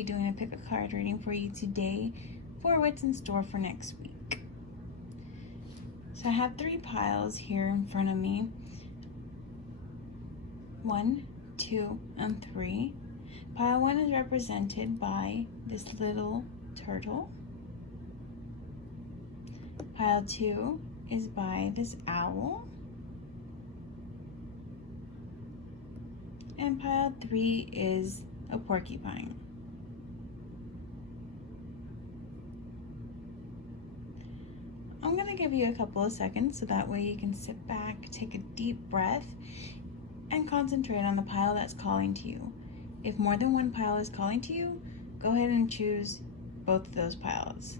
be doing a pick a card reading for you today for what's in store for next week. So I have 3 piles here in front of me. 1, 2, and 3. Pile 1 is represented by this little turtle. Pile 2 is by this owl. And pile 3 is a porcupine. I'm going to give you a couple of seconds so that way you can sit back, take a deep breath, and concentrate on the pile that's calling to you. If more than one pile is calling to you, go ahead and choose both of those piles.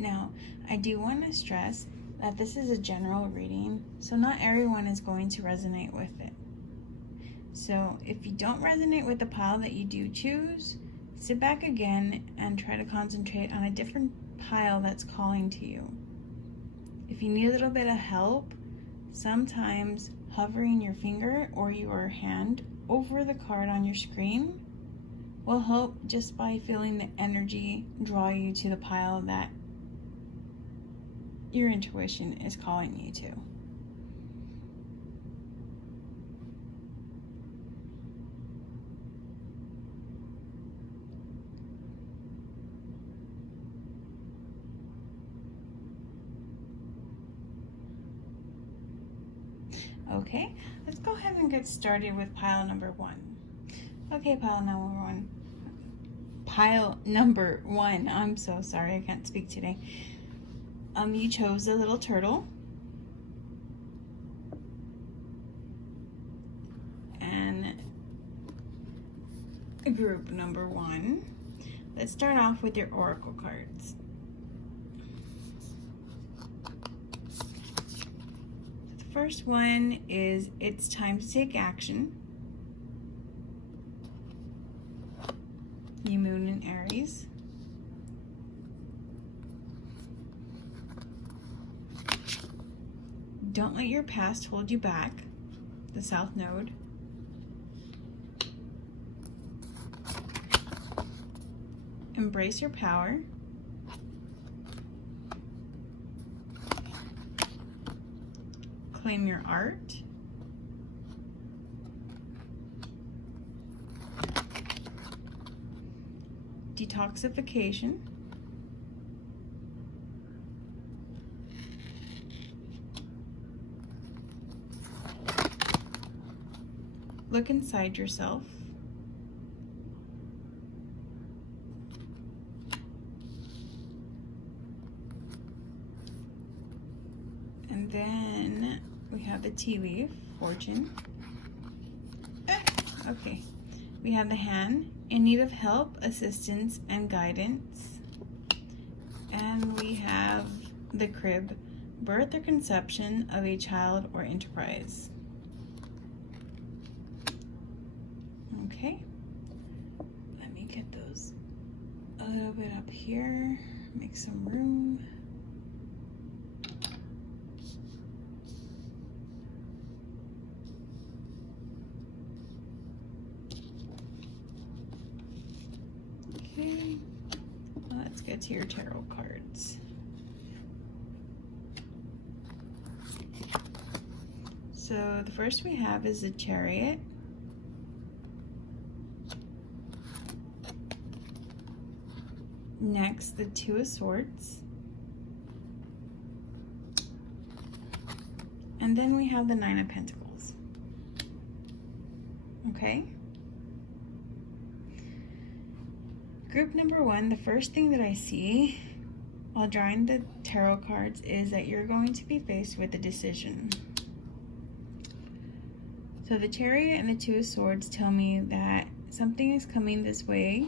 Now, I do want to stress that this is a general reading, so not everyone is going to resonate with it. So if you don't resonate with the pile that you do choose, sit back again and try to concentrate on a different pile that's calling to you. If you need a little bit of help, sometimes hovering your finger or your hand over the card on your screen will help, just by feeling the energy draw you to the pile that your intuition is calling you to. Okay, let's go ahead and get started with pile number 1. Okay, pile number one. I'm so sorry, I can't speak today. You chose a little turtle. And group number 1. Let's start off with your oracle cards. The first one is it's time to take action. New moon in Aries. Don't let your past hold you back, the South Node. Embrace your power. Claim your art. Detoxification. Look inside yourself. And then we have the tea leaf, fortune. Okay. We have the hand, in need of help, assistance, and guidance. And we have the crib, birth or conception of a child or enterprise. Okay, let me get those a little bit up here, make some room. Okay, let's get to your tarot cards. So the first we have is the Chariot. Next, the Two of Swords. And then we have the Nine of Pentacles. Okay? Group number 1, the first thing that I see while drawing the tarot cards is that you're going to be faced with a decision. So the Chariot and the Two of Swords tell me that something is coming this way.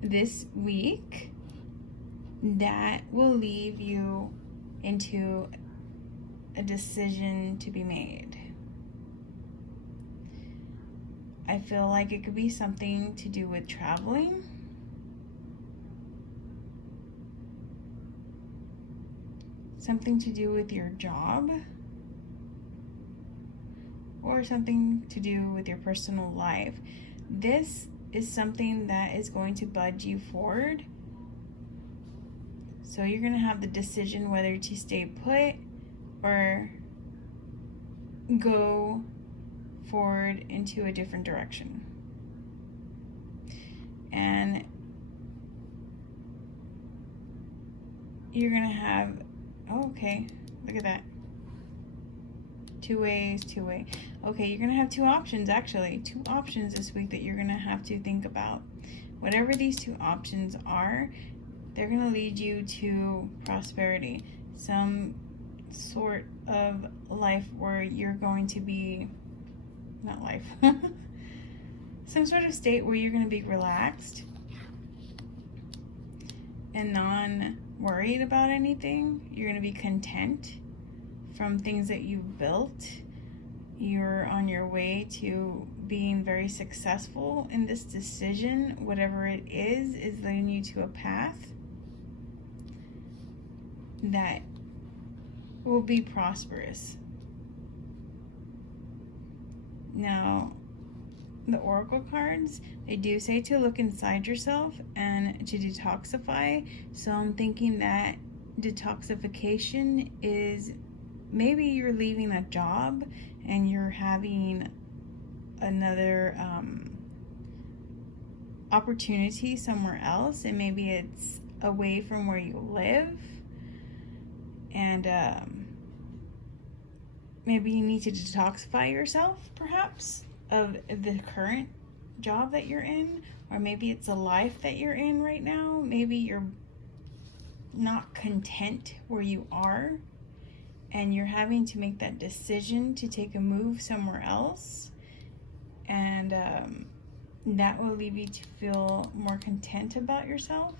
This week, that will leave you into a decision to be made. I feel like it could be something to do with traveling. Something to do with your job. Or something to do with your personal life. This is something that is going to budge you forward. So you're going to have the decision whether to stay put or go forward into a different direction. And you're going to have, oh, okay, look at that. Two way. Okay, you're going to have two options, actually. Two options this week that you're going to have to think about. Whatever these two options are, they're going to lead you to prosperity. Some sort of life where you're going to be, not life, some sort of state where you're going to be relaxed and non-worried about anything. You're going to be content from things that you've built. You're on your way to being very successful in this decision. Whatever it is leading you to a path that will be prosperous. Now, the oracle cards, they do say to look inside yourself and to detoxify. So I'm thinking that detoxification is maybe you're leaving a job and you're having another opportunity somewhere else, and maybe it's away from where you live, and maybe you need to detoxify yourself perhaps of the current job that you're in, or maybe it's a life that you're in right now. Maybe you're not content where you are and you're having to make that decision to take a move somewhere else, and that will leave you to feel more content about yourself.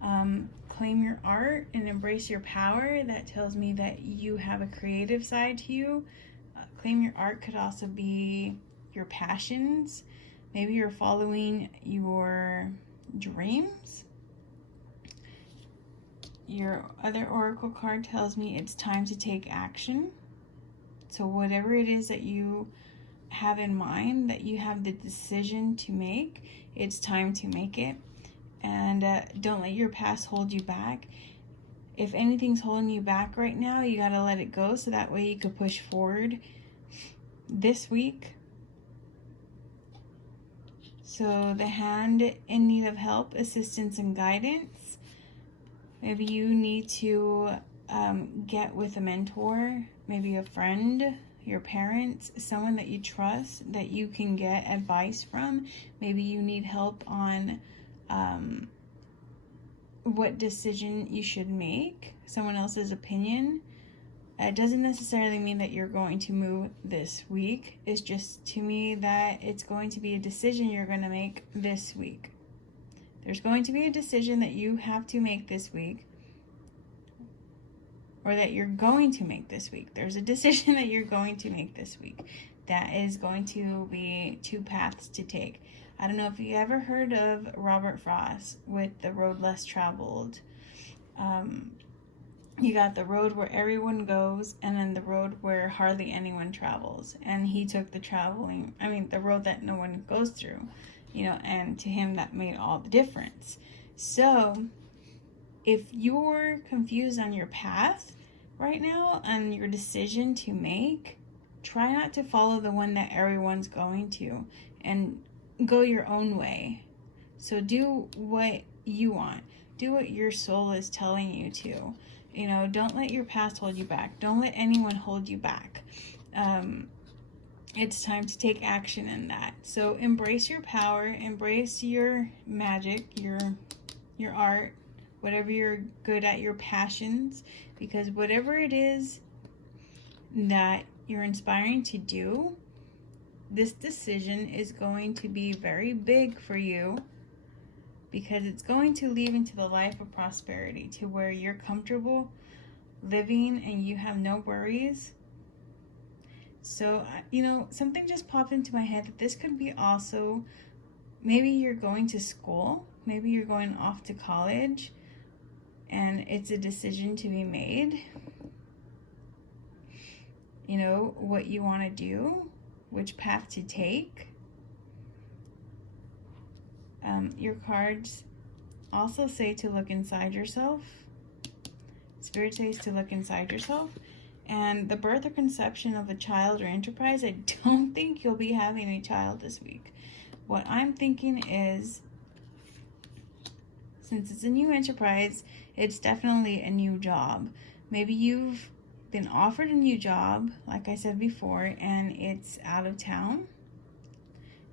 Claim your art and embrace your power. That tells me that you have a creative side to you. Claim your art could also be your passions. Maybe you're following your dreams. Your other oracle card tells me it's time to take action. So whatever it is that you have in mind, that you have the decision to make, it's time to make it. And don't let your past hold you back. If anything's holding you back right now, you got to let it go so that way you could push forward this week. So the hand in need of help, assistance, and guidance. Maybe you need to get with a mentor, maybe a friend, your parents, someone that you trust, that you can get advice from. Maybe you need help on what decision you should make, someone else's opinion. It doesn't necessarily mean that you're going to move this week. It's just to me that it's going to be a decision you're going to make this week. There's going to be a decision that you have to make this week, or that you're going to make this week. There's a decision that you're going to make this week. That is going to be two paths to take. I don't know if you ever heard of Robert Frost with The Road Less Traveled. You got the road where everyone goes, and then the road where hardly anyone travels. And he took the road that no one goes through, and to him that made all the difference. So if you're confused on your path right now and your decision to make, try not to follow the one that everyone's going to, and go your own way. So do what you want. Do what your soul is telling you to. Don't let your past hold you back. Don't let anyone hold you back. It's time to take action in that. So embrace your power, embrace your magic, your art, whatever you're good at, your passions, because whatever it is that you're inspiring to do, this decision is going to be very big for you, because it's going to lead into the life of prosperity, to where you're comfortable living and you have no worries. So, something just popped into my head that this could be also, maybe you're going to school, maybe you're going off to college, and it's a decision to be made. What you want to do, which path to take. Your cards also say to look inside yourself. Spirit says to look inside yourself. And the birth or conception of a child or enterprise, I don't think you'll be having a child this week. What I'm thinking is, since it's a new enterprise, it's definitely a new job. Maybe you've been offered a new job, like I said before, and it's out of town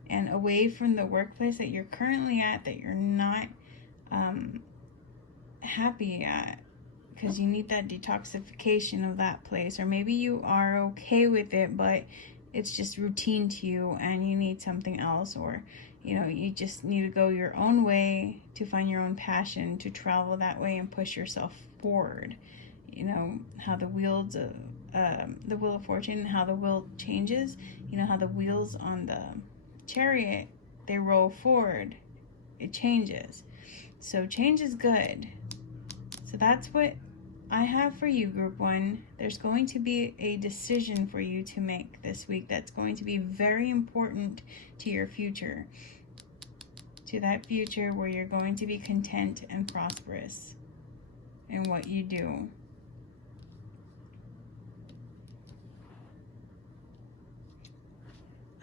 and away from the workplace that you're currently at, that you're not happy at, because you need that detoxification of that place. Or maybe you are okay with it, but it's just routine to you and you need something else. Or you just need to go your own way to find your own passion, to travel that way and push yourself forward. How the wheels of the wheel of fortune, how the wheel changes, how the wheels on the chariot, they roll forward, it changes. So change is good. So that's what I have for you, Group 1. There's going to be a decision for you to make this week that's going to be very important to your future. To that future where you're going to be content and prosperous in what you do.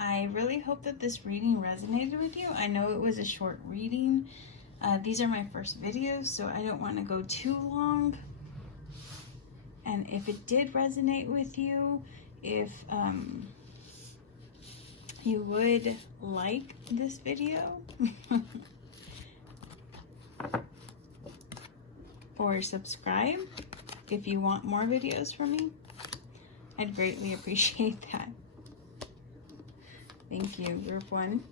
I really hope that this reading resonated with you. I know it was a short reading. These are my first videos, so I don't want to go too long. And if it did resonate with you, if you would like this video or subscribe if you want more videos from me, I'd greatly appreciate that. Thank you, Group 1.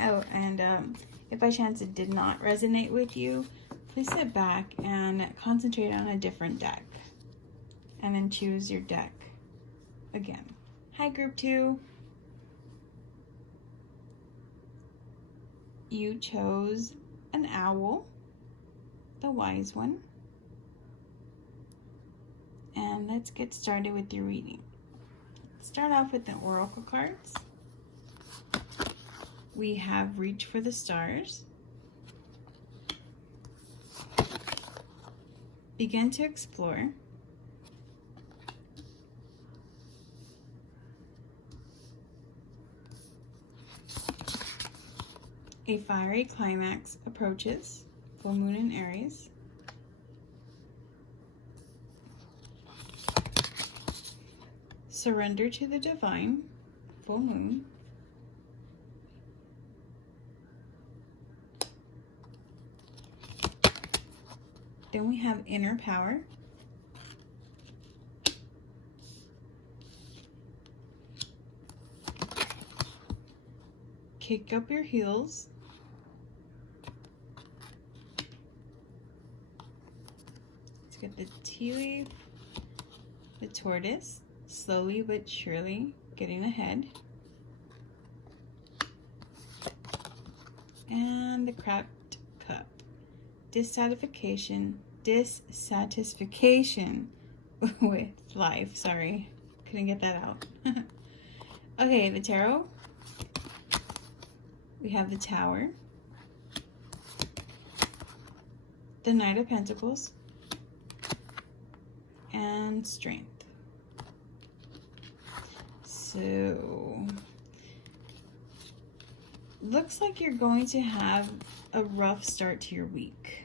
Oh, and if by chance it did not resonate with you, please sit back and concentrate on a different deck. And then choose your deck again. Hi, Group 2. You chose an owl, the wise one. And let's get started with your reading. Start off with the oracle cards. We have Reach for the Stars. Begin to explore. A fiery climax approaches. Full moon in Aries. Surrender to the divine. Full moon. Then we have inner power. Kick up your heels. Let's get the tea leaf, the tortoise, slowly but surely getting ahead. And the cracked cup. Dissatisfaction with life. Sorry, couldn't get that out. Okay, the tarot. We have the Tower, the Knight of Pentacles, and Strength. So, looks like you're going to have a rough start to your week.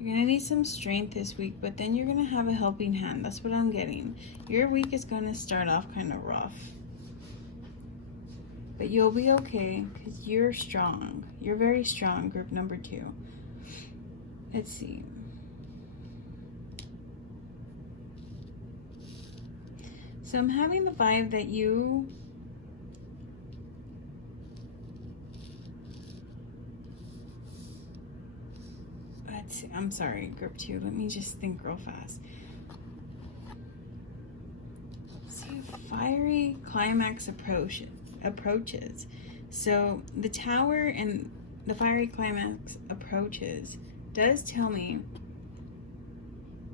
You're going to need some strength this week, but then you're going to have a helping hand. That's what I'm getting. Your week is going to start off kind of rough. But you'll be okay because you're strong. You're very strong, Group number 2. Let's see. So I'm having the vibe that you I'm sorry, group 2. Let me just think real fast. See, fiery climax approaches. So the Tower and the fiery climax approaches does tell me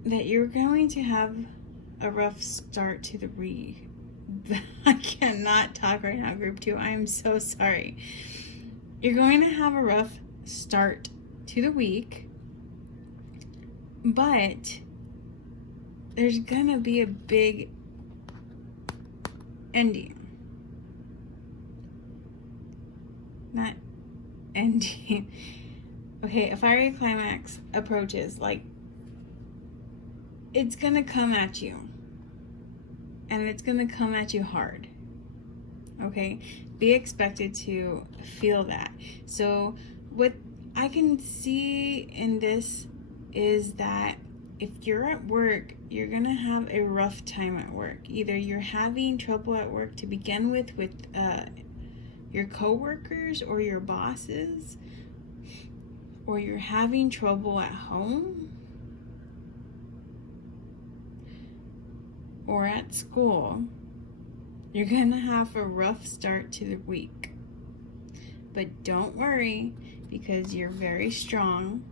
that you're going to have a rough start to the week. I cannot talk right now, group 2. I'm so sorry. You're going to have a rough start to the week, but there's gonna be a big ending. Not ending. Okay, a fiery climax approaches. Like, it's gonna come at you. And it's gonna come at you hard. Okay? Be expected to feel that. So, what I can see in this is that if you're at work, you're gonna have a rough time at work. Either you're having trouble at work to begin with your coworkers or your bosses, or you're having trouble at home or at school. You're gonna have a rough start to the week. But don't worry, because you're very strong.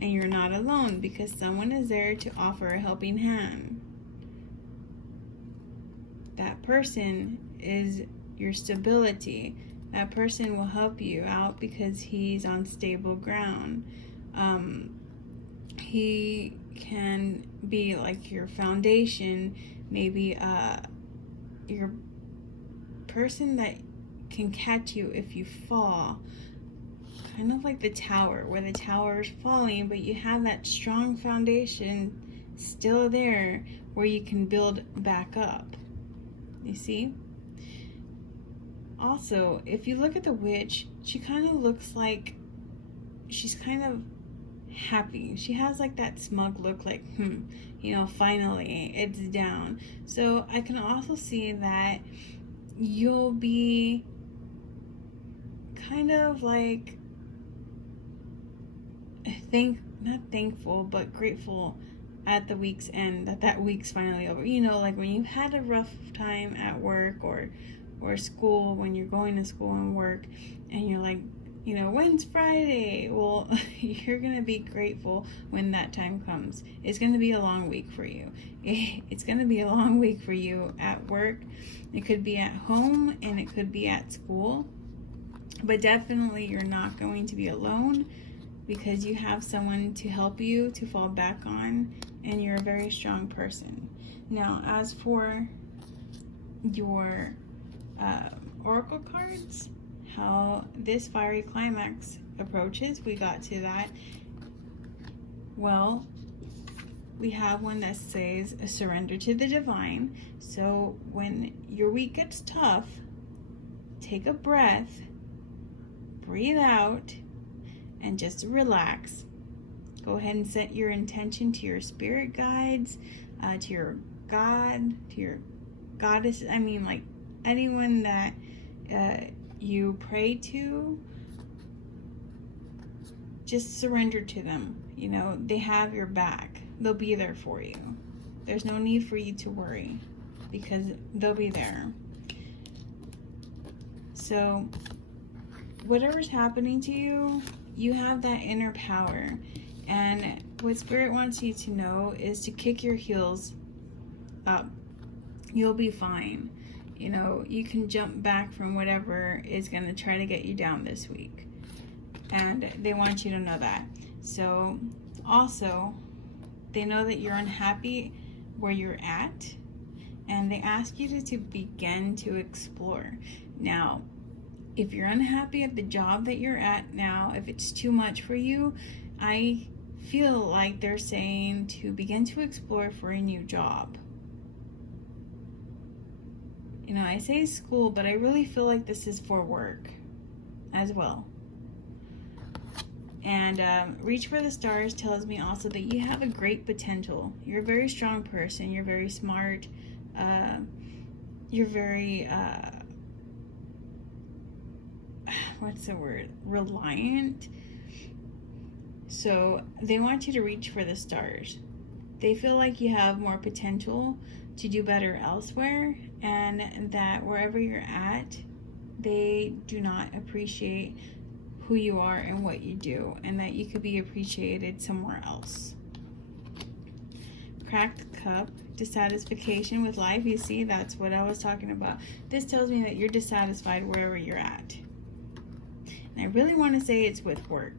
And you're not alone, because someone is there to offer a helping hand. That person is your stability. That person will help you out because he's on stable ground. He can be like your foundation, maybe your person that can catch you if you fall. Kind of like the tower, where the tower is falling, but you have that strong foundation still there where you can build back up. You see? Also, if you look at the witch, she kind of looks like she's kind of happy. She has like that smug look, like, finally, it's down. So I can also see that you'll be kind of like not thankful, but grateful at the week's end, that week's finally over. Like when you've had a rough time at work or school, when you're going to school and work, and you're like, when's Friday? Well, you're going to be grateful when that time comes. It's going to be a long week for you. It's going to be a long week for you at work. It could be at home, and it could be at school. But definitely you're not going to be alone, because you have someone to help you, to fall back on, and you're a very strong person. Now, as for your oracle cards, how this fiery climax approaches, we got to that. Well, we have one that says surrender to the divine. So when your week gets tough, take a breath, breathe out, and just relax. Go ahead and set your intention to your spirit guides, to your God, to your goddess. Like anyone that you pray to, just surrender to them. They have your back. They'll be there for you. There's no need for you to worry, because they'll be there. So whatever's happening to you, you have that inner power. And what Spirit wants you to know is to kick your heels up. You'll be fine. You can jump back from whatever is going to try to get you down this week. And they want you to know that. So also, they know that you're unhappy where you're at, and they ask you to begin to explore. Now, if you're unhappy at the job that you're at now, if it's too much for you, I feel like they're saying to begin to explore for a new job. I say school, but I really feel like this is for work as well. And reach for the stars tells me also that you have a great potential. You're a very strong person. You're very smart. You're very reliant. So they want you to reach for the stars. They feel like you have more potential to do better elsewhere, and that wherever you're at, they do not appreciate who you are and what you do, and that you could be appreciated somewhere else. Cracked cup, dissatisfaction with life. You see, that's what I was talking about. This tells me that you're dissatisfied wherever you're at. And I really want to say it's with work.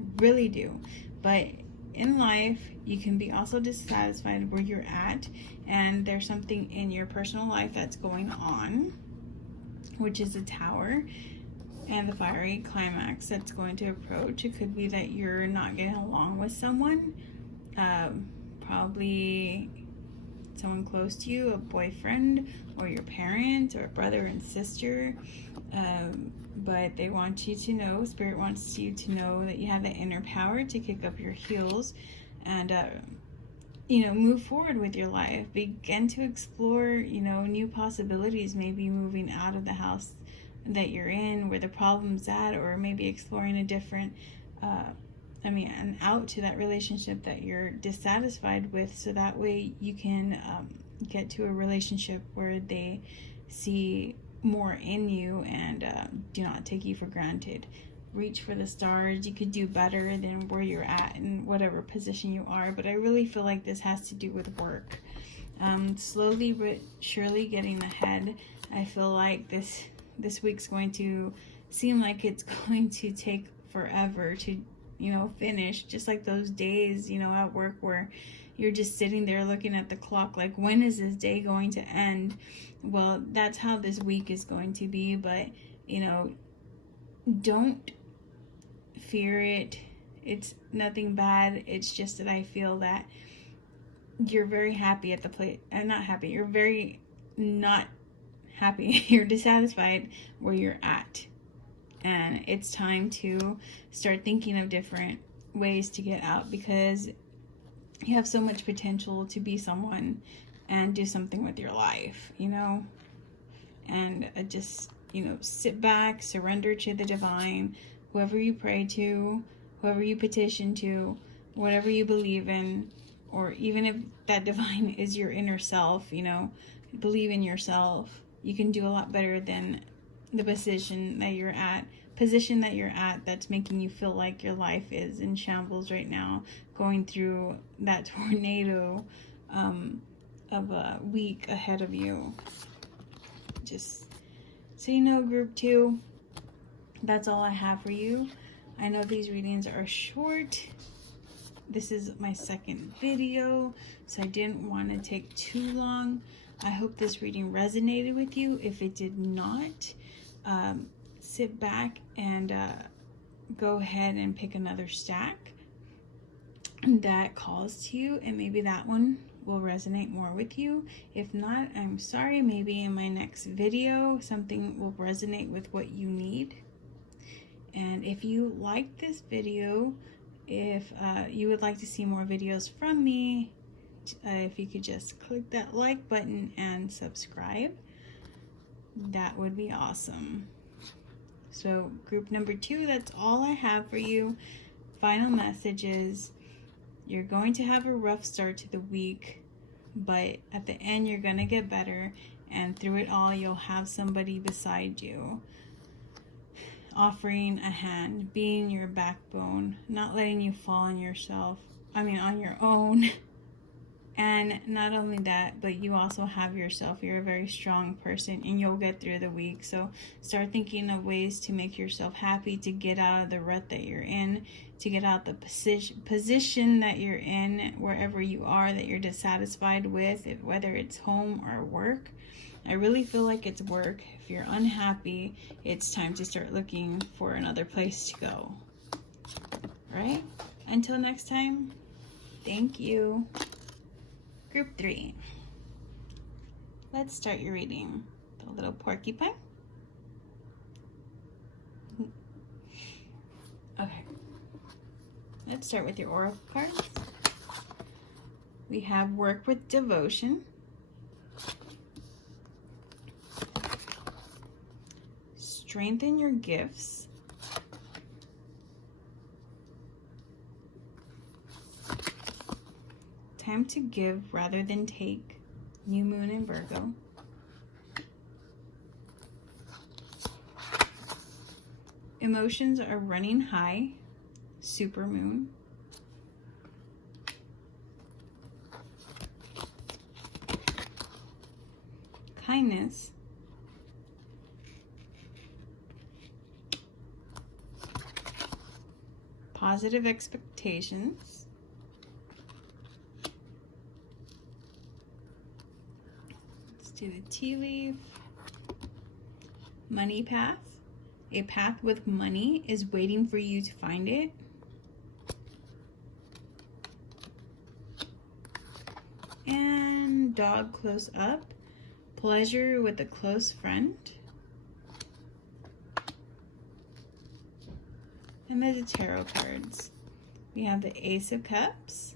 I really do. But in life, you can be also dissatisfied where you're at, and there's something in your personal life that's going on, which is a tower, and the fiery climax that's going to approach. It could be that you're not getting along with someone, probably someone close to you, a boyfriend or your parent or a brother and sister, but they want you to know, Spirit wants you to know that you have the inner power to kick up your heels and move forward with your life. Begin to explore new possibilities, maybe moving out of the house that you're in where the problem's at, or maybe exploring a different an out to that relationship that you're dissatisfied with, so that way you can get to a relationship where they see more in you and do not take you for granted. Reach for the stars. You could do better than where you're at in whatever position you are, but I really feel like this has to do with work. Slowly but surely getting ahead. I feel like this week's going to seem like it's going to take forever to finish, just like those days at work where you're just sitting there looking at the clock like, when is this day going to end? Well, that's how this week is going to be. But don't fear it. It's nothing bad. It's just that I feel that you're very happy at the place. Not happy. You're very not happy. You're dissatisfied where you're at. And it's time to start thinking of different ways to get out, because you have so much potential to be someone and do something with your life, and just, sit back, surrender to the divine, whoever you pray to, whoever you petition to, whatever you believe in, or even if that divine is your inner self, believe in yourself. You can do a lot better than the position that you're at that's making you feel like your life is in shambles right now, going through that tornado of a week ahead of you. Just so group 2, that's all I have for you. I know these readings are short. This is my second video, so I didn't want to take too long. I hope this reading resonated with you. If it did not, sit back and go ahead and pick another stack that calls to you, and maybe that one will resonate more with you. If not, I'm sorry. Maybe in my next video something will resonate with what you need. And if you like this video, if you would like to see more videos from me, if you could just click that like button and subscribe, that would be awesome. So group number 2, that's all I have for you. Final messages. You're going to have a rough start to the week, but at the end you're going to get better, and through it all you'll have somebody beside you offering a hand, being your backbone, not letting you fall on on your own. And not only that, but you also have yourself. You're a very strong person, and you'll get through the week. So start thinking of ways to make yourself happy, to get out of the rut that you're in, to get out the position that you're in, wherever you are that you're dissatisfied with, whether it's home or work. I really feel like it's work. If you're unhappy, it's time to start looking for another place to go. Right? Until next time, thank you. Group 3. Let's start your reading. The little porcupine. Okay. Let's start with your oracle cards. We have work with devotion. Strengthen your gifts. time to give rather than take. New moon in Virgo. Emotions are running high. Super moon. Kindness. Positive expectations. Let's do the tea leaf. Money path. A path with money is waiting for you to find it. And dog close up. Pleasure with a close friend. And there's the tarot cards. We have the Ace of Cups.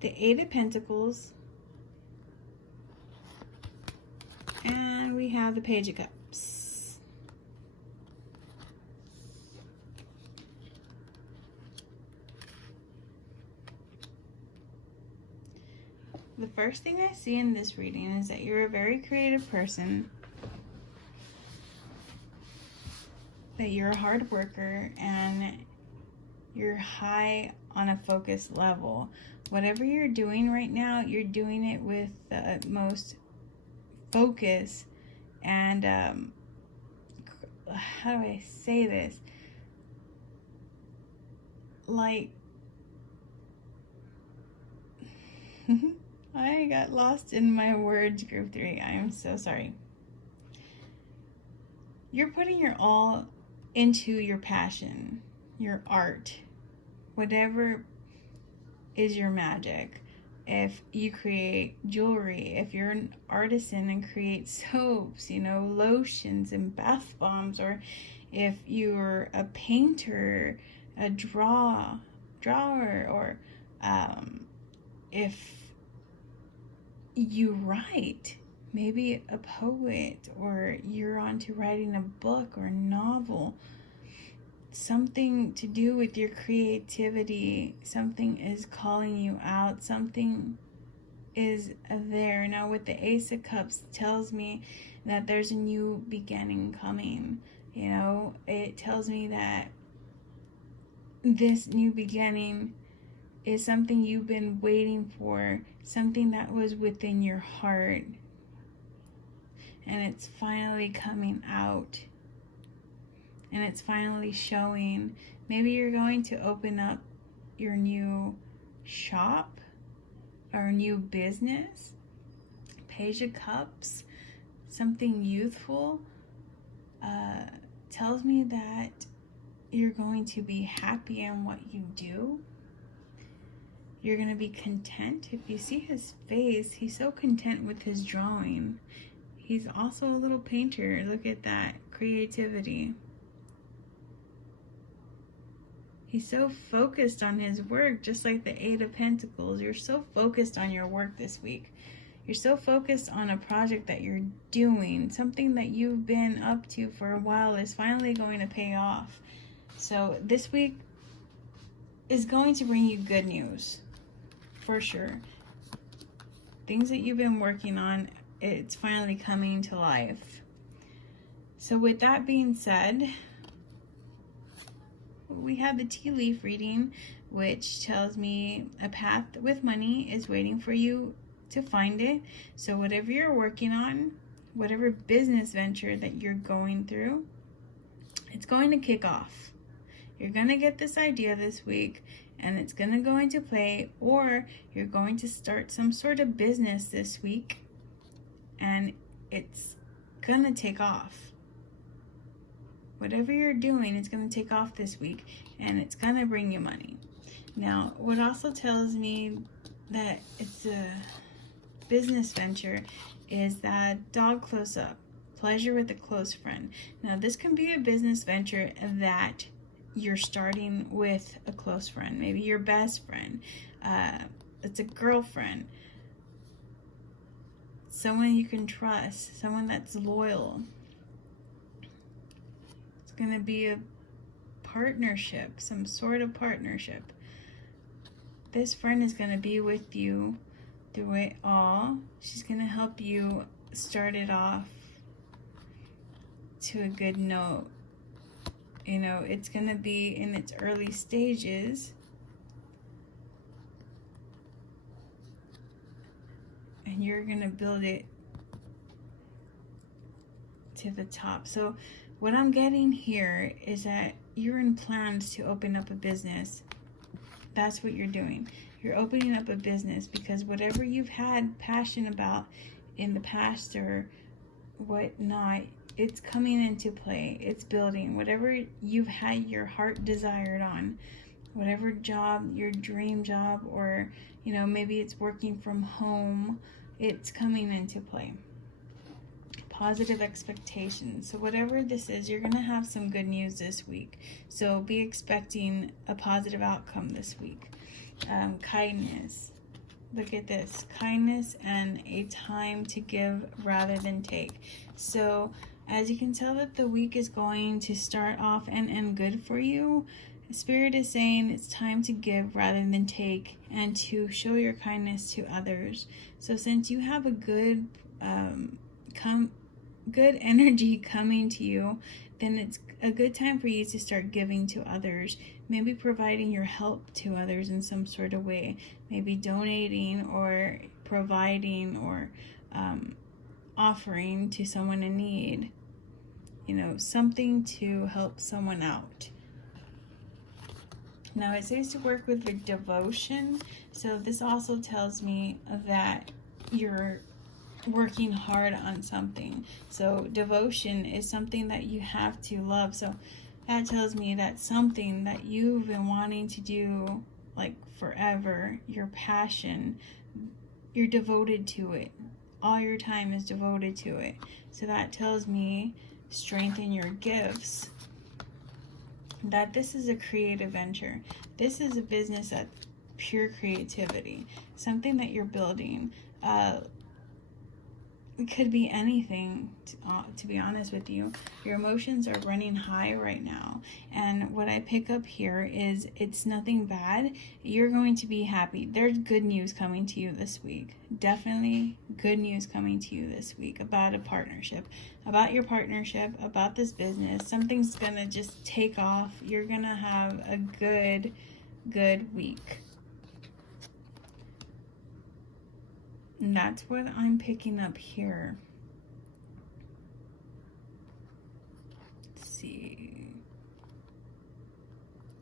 The Eight of Pentacles. And we have the Page of Cups. The first thing I see in this reading is that you're a very creative person, that you're a hard worker, and you're high on a focus level. Whatever you're doing right now, you're doing it with the utmost focus and how do I say this? Like, I got lost in my words, group 3. I am so sorry. You're putting your all into your passion, your art, whatever is your magic. If you create jewelry, if you're an artisan and create soaps, lotions and bath bombs, or if you're a painter, a drawer, or if you write, maybe a poet, or you're on to writing a book or a novel, something to do with your creativity, something is calling you out, something is there. Now with the Ace of Cups, tells me that there's a new beginning coming. It tells me that this new beginning is something you've been waiting for, something that was within your heart, and it's finally coming out. And it's finally showing. Maybe you're going to open up your new shop or new business. Page of Cups, something youthful, tells me that you're going to be happy in what you do. You're going to be content. If you see his face, he's so content with his drawing. He's also a little painter. Look at that creativity. He's so focused on his work, just like the Eight of Pentacles. You're so focused on your work this week. You're so focused on a project that you're doing. Something that you've been up to for a while is finally going to pay off. So this week is going to bring you good news, for sure. Things that you've been working on, it's finally coming to life. So with that being said, we have the tea leaf reading, which tells me a path with money is waiting for you to find it. So whatever you're working on, whatever business venture that you're going through, it's going to kick off. You're going to get this idea this week, and it's going to go into play, or you're going to start some sort of business this week, and it's going to take off. Whatever you're doing, it's going to take off this week, and it's going to bring you money. Now, what also tells me that it's a business venture is that dog close up, pleasure with a close friend. Now, this can be a business venture that you're starting with a close friend, maybe your best friend, it's a girlfriend, someone you can trust, someone that's loyal. Going to be a partnership, some sort of partnership. This friend is going to be with you through it all. She's going to help you start it off to a good note. You know, it's going to be in its early stages. And you're going to build it to the top. So what I'm getting here is that you're in plans to open up a business. That's what you're doing. You're opening up a business because whatever you've had passion about in the past or whatnot, it's coming into play. It's building. Whatever you've had your heart desired on, whatever job, your dream job, or, you know, maybe it's working from home, it's coming into play. Positive expectations. So whatever this is, you're going to have some good news this week. So be expecting a positive outcome this week. Kindness. Look at this. Kindness and a time to give rather than take. So as you can tell that the week is going to start off and end good for you, Spirit is saying it's time to give rather than take and to show your kindness to others. So since you have a good good energy coming to you, then it's a good time for you to start giving to others, maybe providing your help to others in some sort of way, maybe donating or providing or offering to someone in need, you know, something to help someone out. Now it says to work with your devotion, so this also tells me that you're working hard on something. So devotion is something that you have to love. So that tells me that something that you've been wanting to do like forever, your passion, you're devoted to it. All your time is devoted to it. So that tells me strengthen your gifts. That this is a creative venture. This is a business that's pure creativity. Something that you're building. It could be anything, to be honest with you. Your emotions are running high right now. And what I pick up here is it's nothing bad. You're going to be happy. There's good news coming to you this week. Definitely good news coming to you this week about a partnership, about your partnership, about this business. Something's going to just take off. You're going to have a good week. And that's what I'm picking up here. Let's see.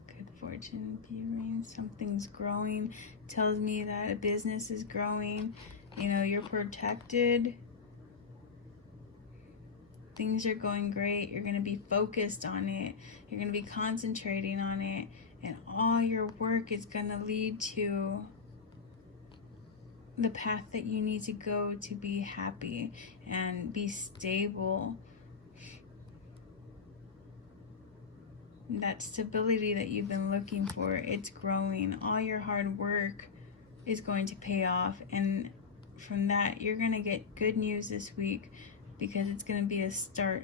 Good fortune viewing. Something's growing. Tells me that a business is growing. You know, you're protected. Things are going great. You're going to be focused on it. You're going to be concentrating on it. And all your work is going to lead to the path that you need to go to be happy and be stable. That stability that you've been looking for, it's growing. All your hard work is going to pay off, and from that you're going to get good news this week because it's going to be a start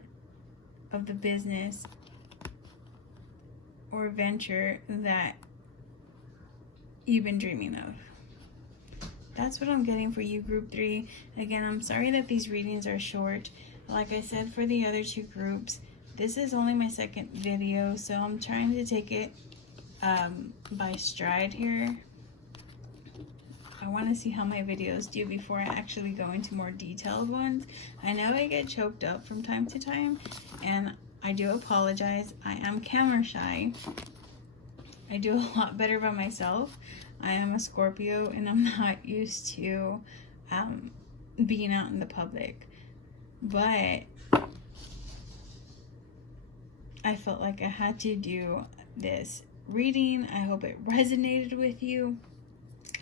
of the business or venture that you've been dreaming of. That's what I'm getting for you, Group 3. Again, I'm sorry that these readings are short. Like I said for the other two groups, this is only my second video, so I'm trying to take it by stride here. I want to see how my videos do before I actually go into more detailed ones. I know I get choked up from time to time, and I do apologize. I am camera shy. I do a lot better by myself. I am a Scorpio and I'm not used to being out in the public. But I felt like I had to do this reading. I hope it resonated with you.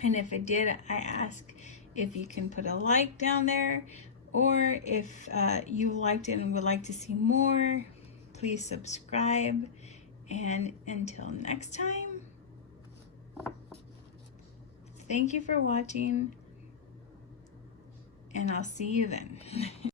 And if it did, I ask if you can put a like down there, or if you liked it and would like to see more, please subscribe. And until next time, thank you for watching, and I'll see you then.